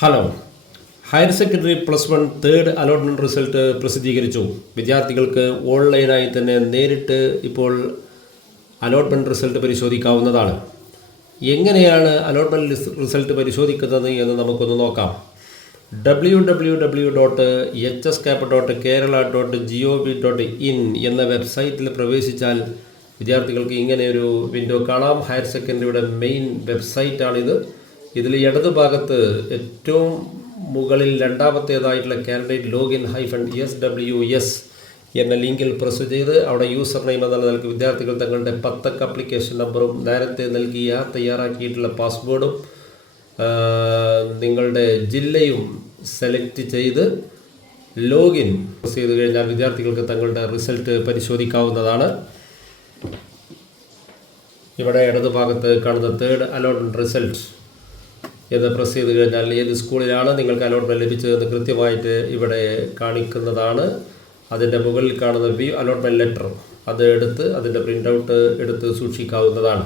Hello. Higher secondary +1 third allotment result പ്രസിദ്ധീകരിച്ചു. വിദ്യാർത്ഥികൾക്ക് ഓൺലൈനായി തന്നെ നേരിട്ട് ഇപ്പോൾ അലോട്ട്മെൻറ്റ് റിസൾട്ട് പരിശോധിക്കാവുന്നതാണ്. എങ്ങനെയാണ് അലോട്ട്മെൻറ്റ് റിസൾട്ട് പരിശോധിക്കുന്നത് എന്ന് നമുക്കൊന്ന് നോക്കാം. www.hscap.kerala.gov.in എന്ന വെബ്സൈറ്റിൽ പ്രവേശിച്ചാൽ വിദ്യാർത്ഥികൾക്ക് ഇങ്ങനെയൊരു വിൻഡോ കാണാം. ഹയർ സെക്കൻഡറിയുടെ മെയിൻ വെബ്സൈറ്റാണിത്. ഇതിൽ ഇടതുഭാഗത്ത് ഏറ്റവും മുകളിൽ രണ്ടാമത്തേതായിട്ടുള്ള കാൻഡിഡേറ്റ് ലോഗിൻ -SWS എന്ന ലിങ്കിൽ പ്രസ് ചെയ്ത് അവിടെ യൂസർ നെയിം എന്ന നിലയ്ക്ക് വിദ്യാർത്ഥികൾ തങ്ങളുടെ 10 അക്ക ആപ്ലിക്കേഷൻ നമ്പറും നേരത്തെ നൽകിയ തയ്യാറാക്കിയിട്ടുള്ള പാസ്വേഡും നിങ്ങളുടെ ജില്ലയും സെലക്ട് ചെയ്ത് ലോഗിൻ പ്രസ് ചെയ്ത് കഴിഞ്ഞാൽ വിദ്യാർത്ഥികൾക്ക് തങ്ങളുടെ റിസൾട്ട് പരിശോധിക്കാവുന്നതാണ്. ഇവിടെ ഇടതുഭാഗത്ത് കാണുന്ന തേർഡ് അലോട്ട്മെൻറ്റ് റിസൾട്ട് എന്ന് പ്രസ് ചെയ്ത് കഴിഞ്ഞാൽ ഏത് സ്കൂളിലാണ് നിങ്ങൾക്ക് അലോട്ട്മെൻറ്റ് ലഭിച്ചതെന്ന് കൃത്യമായിട്ട് ഇവിടെ കാണിക്കുന്നതാണ്. അതിൻ്റെ മുകളിൽ കാണുന്ന വ്യൂ അലോട്ട്മെൻറ്റ് ലെറ്റർ അത് എടുത്ത് അതിൻ്റെ പ്രിൻ്റ് ഔട്ട് എടുത്ത് സൂക്ഷിക്കാവുന്നതാണ്.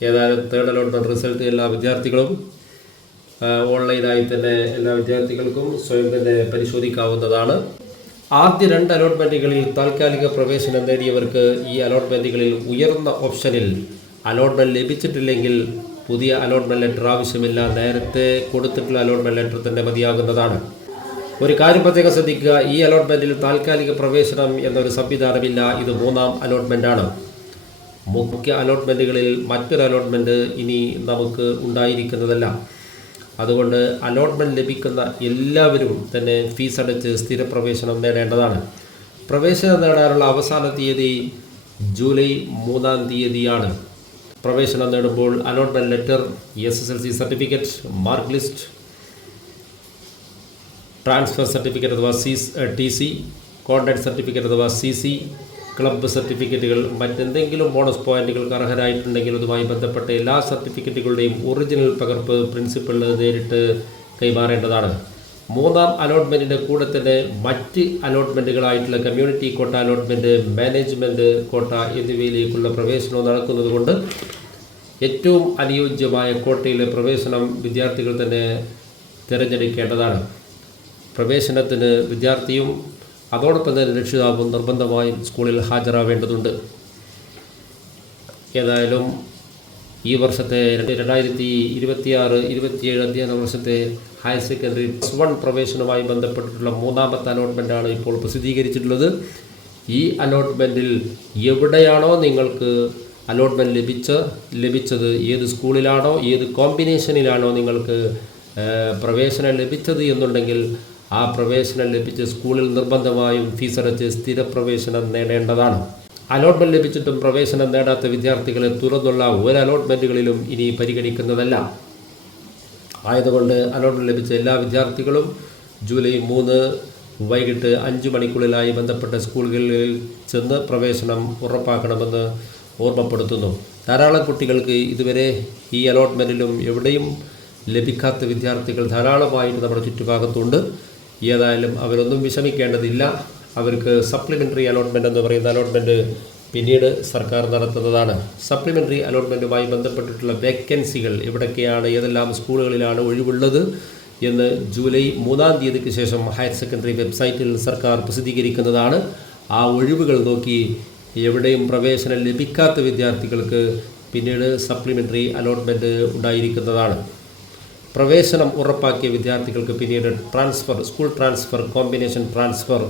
ഏതായാലും തേർഡ് അലോട്ട്മെൻറ്റ് റിസൾട്ട് എല്ലാ വിദ്യാർത്ഥികളും ഓൺലൈനായി തന്നെ എല്ലാ വിദ്യാർത്ഥികൾക്കും സ്വയം തന്നെ പരിശോധിക്കാവുന്നതാണ്. ആദ്യ 2 അലോട്ട്മെൻറ്റുകളിൽ താൽക്കാലിക പ്രവേശനം നേടിയവർക്ക് ഈ അലോട്ട്മെൻറ്റുകളിൽ ഉയർന്ന ഓപ്ഷനിൽ അലോട്ട്മെൻറ്റ് ലഭിച്ചിട്ടില്ലെങ്കിൽ പുതിയ അലോട്ട്മെൻറ്റ് ലെറ്റർ ആവശ്യമില്ല. നേരത്തെ കൊടുത്തിട്ടുള്ള അലോട്ട്മെൻറ്റ് ലെറ്റർ തന്നെ മതിയാകുന്നതാണ്. ഒരു കാര്യം പ്രത്യേകം ശ്രദ്ധിക്കുക, ഈ അലോട്ട്മെൻറ്റിൽ താൽക്കാലിക പ്രവേശനം എന്നൊരു സംവിധാനമില്ല. ഇത് 3ാം അലോട്ട്മെൻറ്റാണ്. മുഖ്യ അലോട്ട്മെൻറ്റുകളിൽ മറ്റൊരു അലോട്ട്മെൻറ്റ് ഇനി നമുക്ക് ഉണ്ടായിരിക്കുന്നതല്ല. അതുകൊണ്ട് അലോട്ട്മെൻറ്റ് ലഭിക്കുന്ന എല്ലാവരും തന്നെ ഫീസ് അടച്ച് സ്ഥിരപ്രവേശനം നേടേണ്ടതാണ്. പ്രവേശനം നേടാനുള്ള അവസാന തീയതി ജൂലൈ 3-ാം തീയതിയാണ്. പ്രവേശനം നേടുമ്പോൾ allotment letter, SSLC certificate, mark list, transfer certificate അഥവാ TC, കോൺടാക്ട് സർട്ടിഫിക്കറ്റ് അഥവാ CC, ക്ലബ്ബ് സർട്ടിഫിക്കറ്റുകൾ, മറ്റെന്തെങ്കിലും ബോണസ് പോയിന്റുകൾക്ക് അർഹരായിട്ടുണ്ടെങ്കിൽ അതുമായി ബന്ധപ്പെട്ട എല്ലാ സർട്ടിഫിക്കറ്റുകളുടെയും ഒറിജിനൽ പകർപ്പ് പ്രിൻസിപ്പളിന് നേരിട്ട് കൈമാറേണ്ടതാണ്. 3ാം അലോട്ട്മെൻറ്റിൻ്റെ കൂടെ തന്നെ മറ്റ് അലോട്ട്മെൻറ്റുകളായിട്ടുള്ള community quota allotment, management quota എന്നിവയിലേക്കുള്ള പ്രവേശനവും നടക്കുന്നത് കൊണ്ട് ഏറ്റവും അനുയോജ്യമായ കോട്ടയിലെ പ്രവേശനം വിദ്യാർത്ഥികൾ തന്നെ തിരഞ്ഞെടുക്കേണ്ടതാണ്. പ്രവേശനത്തിന് വിദ്യാർത്ഥിയും അതോടൊപ്പം തന്നെ രക്ഷിതാവും നിർബന്ധമായും സ്കൂളിൽ ഹാജരാവേണ്ടതുണ്ട്. ഏതായാലും ഈ വർഷത്തെ 2026-27 അധ്യയന വർഷത്തെ ഹയർ സെക്കൻഡറി +1 പ്രവേശനവുമായി ബന്ധപ്പെട്ടിട്ടുള്ള 3ാമത്തെ അലോട്ട്മെൻറ്റാണ് ഇപ്പോൾ പ്രസിദ്ധീകരിച്ചിട്ടുള്ളത്. ഈ അലോട്ട്മെൻറ്റിൽ എവിടെയാണോ നിങ്ങൾക്ക് അലോട്ട്മെൻറ്റ് ലഭിച്ചത്, ഏത് സ്കൂളിലാണോ ഏത് കോമ്പിനേഷനിലാണോ നിങ്ങൾക്ക് പ്രവേശനം ലഭിച്ചത് എന്നുണ്ടെങ്കിൽ ആ പ്രവേശനം ലഭിച്ച സ്കൂളിൽ നിർബന്ധമായും ഫീസടച്ച് സ്ഥിരപ്രവേശനം നേടേണ്ടതാണ്. അലോട്ട്മെൻറ്റ് ലഭിച്ചിട്ടും പ്രവേശനം നേടാത്ത വിദ്യാർത്ഥികളെ തുറന്നുള്ള ഒരു അലോട്ട്മെൻറ്റുകളിലും ഇനി പരിഗണിക്കുന്നതല്ല. ആയതുകൊണ്ട് അലോട്ട്മെൻറ്റ് ലഭിച്ച എല്ലാ വിദ്യാർത്ഥികളും ജൂലൈ 3 വൈകിട്ട് 5 മണിക്കുള്ളിലായി ബന്ധപ്പെട്ട സ്കൂളുകളിൽ ചെന്ന് പ്രവേശനം ഉറപ്പാക്കണമെന്ന് ഓർമ്മപ്പെടുത്തുന്നു. ധാരാളം കുട്ടികൾക്ക് ഇതുവരെ ഈ അലോട്ട്മെൻറ്റിലും എവിടെയും ലഭിക്കാത്ത വിദ്യാർത്ഥികൾ ധാരാളമായിട്ട് നമ്മുടെ ചുറ്റുഭാഗത്തുണ്ട്. ഏതായാലും അവരൊന്നും വിഷമിക്കേണ്ടതില്ല. അവർക്ക് സപ്ലിമെൻ്ററി അലോട്ട്മെൻറ്റ് എന്ന് പറയുന്ന അലോട്ട്മെൻറ്റ് പിന്നീട് സർക്കാർ നടത്തുന്നതാണ്. സപ്ലിമെൻ്ററി അലോട്ട്മെൻറ്റുമായി ബന്ധപ്പെട്ടിട്ടുള്ള വേക്കൻസികൾ എവിടൊക്കെയാണ്, ഏതെല്ലാം സ്കൂളുകളിലാണ് ഒഴിവുള്ളത് എന്ന് ജൂലൈ 3-ാം തീയതിക്ക് ശേഷം ഹയർ സെക്കൻഡറി വെബ്സൈറ്റിൽ സർക്കാർ പ്രസിദ്ധീകരിക്കുന്നതാണ്. ആ ഒഴിവുകൾ നോക്കി എവിടെയും പ്രവേശനം ലഭിക്കാത്ത വിദ്യാർത്ഥികൾക്ക് പിന്നീട് സപ്ലിമെൻ്ററി അലോട്ട്മെൻറ്റ് ഉണ്ടായിരിക്കുന്നതാണ്. പ്രവേശനം ഉറപ്പാക്കിയ വിദ്യാർത്ഥികൾക്ക് പിന്നീട് സ്കൂൾ ട്രാൻസ്ഫർ, കോമ്പിനേഷൻ ട്രാൻസ്ഫർ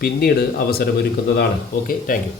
പിന്നീട് അവസരമൊരുക്കുന്നതാണ്. Okay, thank you.